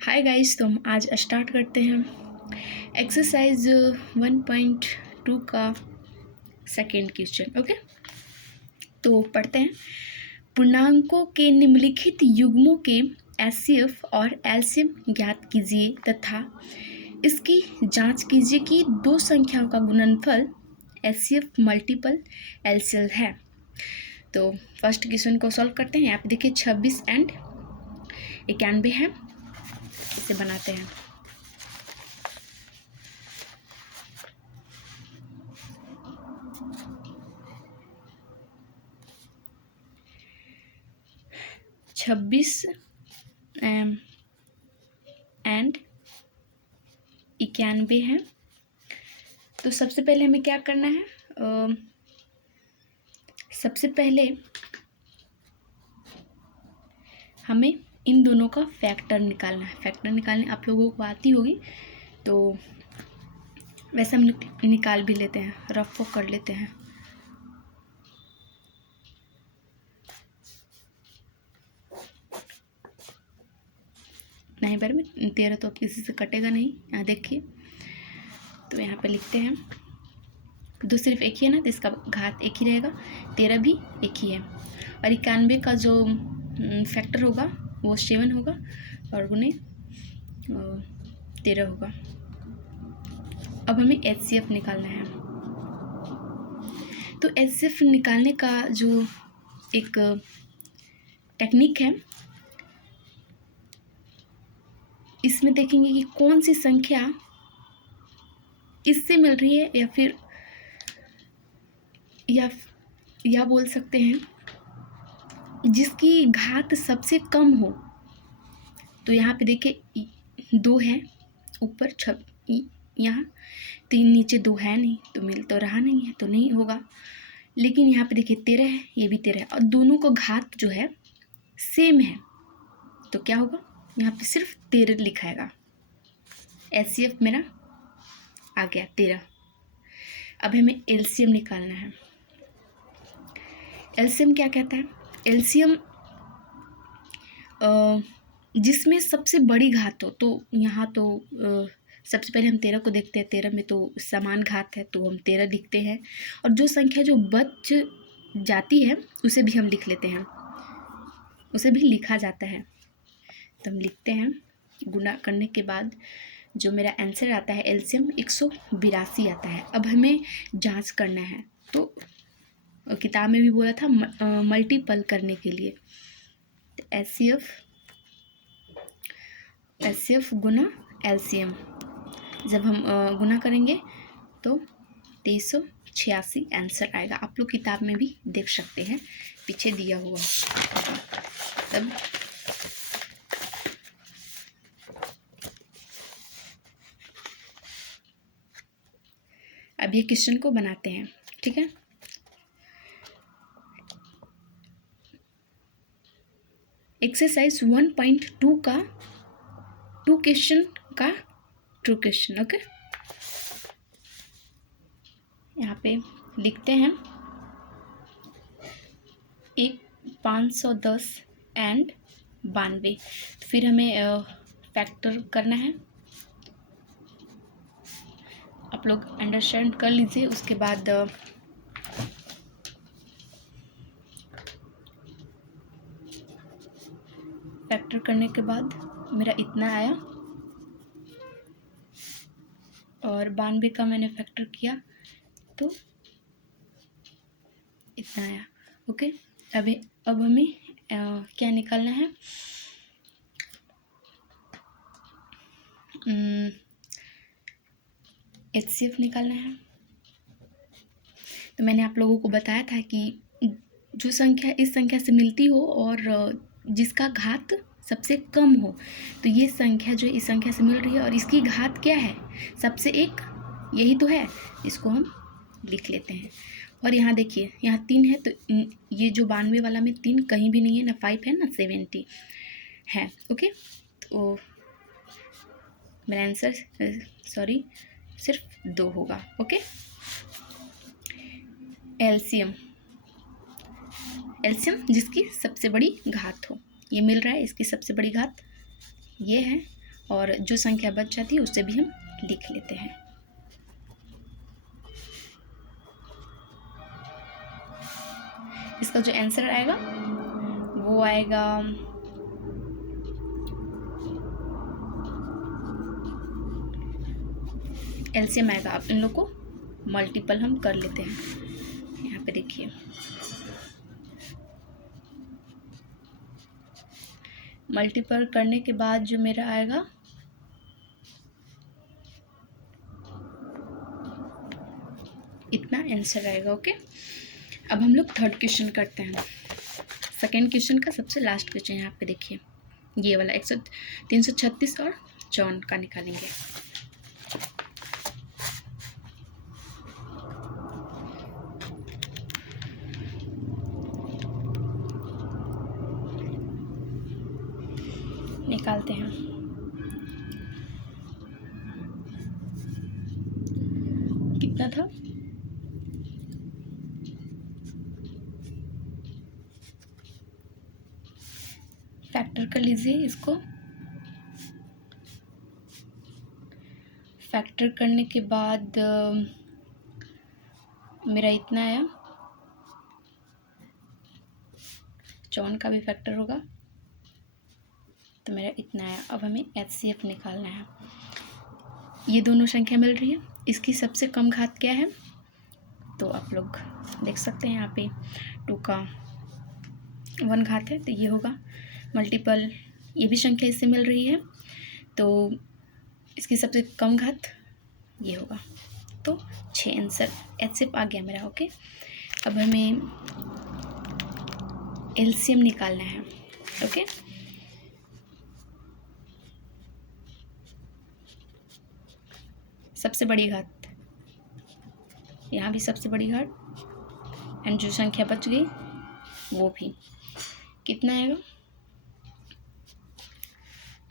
Hi guys, तो हम आज स्टार्ट करते हैं एक्सरसाइज 1.2 का सेकेंड क्वेश्चन। ओके, तो पढ़ते हैं। पूर्णांकों के निम्नलिखित युग्मों के एचसीएफ और एलसीएम ज्ञात कीजिए तथा इसकी जांच कीजिए कि दो संख्याओं का गुणनफल एचसीएफ मल्टीपल एलसीएल है। तो फर्स्ट क्वेश्चन को सॉल्व करते हैं। यहाँ पे देखिए 26 एंड 91 है। इसे बनाते हैं। छब्बीस एंड 91 है। तो सबसे पहले हमें क्या करना है? सबसे पहले हमें इन दोनों का फैक्टर निकालना है। फैक्टर निकालने आप लोगों को आती होगी, तो वैसे हम निकाल भी लेते हैं, रफ कर लेते हैं। नहीं बार में 13 तो अब किसी से कटेगा नहीं। यहाँ देखिए, तो यहाँ पे लिखते हैं दो सिर्फ एक ही है ना, तो इसका घात एक ही रहेगा। 13 भी एक ही है। और 91 का जो फैक्टर होगा वो 7 होगा और गुने 13 होगा। अब हमें एचसीएफ निकालना है। तो एचसीएफ निकालने का जो एक टेक्निक है, इसमें देखेंगे कि कौन सी संख्या इससे मिल रही है या बोल सकते हैं जिसकी घात सबसे कम हो। तो यहाँ पे देखिए 2 है ऊपर, यहाँ 3 नीचे 2 है नहीं, तो मिल तो रहा नहीं है, तो नहीं होगा। लेकिन यहाँ पे देखिए 13 है, ये भी 13 है, और दोनों का घात जो है सेम है, तो क्या होगा? यहाँ पे सिर्फ 13 लिखाएगा। एचसीएफ मेरा आ गया 13। अब हमें एलसीएम निकालना है। एलसीएम क्या कहता है? एलसीएम जिसमें सबसे बड़ी घात हो। तो यहाँ तो सबसे पहले हम 13 को देखते हैं। 13 में तो समान घात है, तो हम 13 लिखते हैं। और जो संख्या जो बच जाती है उसे भी हम लिख लेते हैं, उसे भी लिखा जाता है। तो हम लिखते हैं, गुणा करने के बाद जो मेरा आंसर आता है एलसीएम 182 आता है। अब हमें जांच करना है, तो किताब में भी बोला था मल्टीपल करने के लिए। एचसीएफ गुना एलसीएम जब हम गुना करेंगे तो 2386 आंसर आएगा। आप लोग किताब में भी देख सकते हैं, पीछे दिया हुआ। तब अब ये क्वेश्चन को बनाते हैं, ठीक है। एक्सरसाइज 1.2 का टू क्वेश्चन का ट्रू क्वेश्चन। ओके, यहाँ पे लिखते हैं 510 एंड 92। फिर हमें फैक्टर करना है। आप लोग अंडरस्टैंड कर लीजिए। उसके बाद फैक्टर करने के बाद मेरा इतना आया, और 92 का मैंने फैक्टर किया तो इतना आया। ओके, अब हमें क्या निकालना है? एचसीएफ निकालना है। तो मैंने आप लोगों को बताया था कि जो संख्या इस संख्या से मिलती हो और जिसका घात सबसे कम हो, तो ये संख्या जो इस संख्या से मिल रही है और इसकी घात क्या है? सबसे एक, यही तो है। इसको हम लिख लेते हैं। और यहाँ देखिए, यहाँ 3 है, तो ये जो 92 वाला में 3 कहीं भी नहीं है, ना 5 है ना 70 है। ओके, तो मेरा आंसर सिर्फ 2 होगा। ओके, एलसीएम जिसकी सबसे बड़ी घात हो, ये मिल रहा है। इसकी सबसे बड़ी घात ये है, और जो संख्या बच जाती है उससे भी हम लिख लेते हैं। इसका जो आंसर आएगा वो आएगा एलसीएम आएगा। आप इन लोग को मल्टीपल हम कर लेते हैं। यहाँ पे देखिए मल्टीपल करने के बाद जो मेरा आएगा इतना आंसर आएगा। ओके, अब हम लोग थर्ड क्वेश्चन करते हैं। सेकेंड क्वेश्चन का सबसे लास्ट क्वेश्चन यहाँ पे देखिए, ये वाला 336 और 54 का निकालेंगे। निकालते हैं। कितना था? फैक्टर कर लीजिए इसको। फैक्टर करने के बाद मेरा इतना आया। 54 का भी फैक्टर होगा तो मेरा इतना आया। अब हमें HCF निकालना है। ये दोनों संख्या मिल रही है, इसकी सबसे कम घात क्या है तो आप लोग देख सकते हैं यहाँ पे 2 का 1 घात है तो ये होगा मल्टीपल। ये भी संख्या इससे मिल रही है तो इसकी सबसे कम घात ये होगा। तो 6 आंसर HCF आ गया मेरा। ओके, अब हमें LCM निकालना है। ओके, सबसे बड़ी घात, यहाँ भी सबसे बड़ी घात एंड जो संख्या बच गई वो भी। कितना आएगा?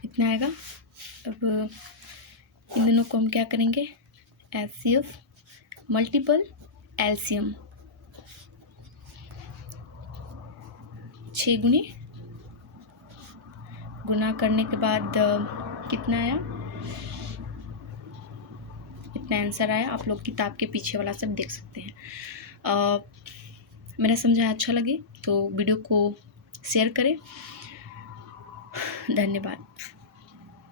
इतना आएगा। अब इन दोनों को हम क्या करेंगे? HCF मल्टीपल LCM 6 गुना करने के बाद कितना आया? इतना आंसर आया। आप लोग किताब के पीछे वाला सब देख सकते हैं। मेरा समझा अच्छा लगे तो वीडियो को शेयर करें। धन्यवाद।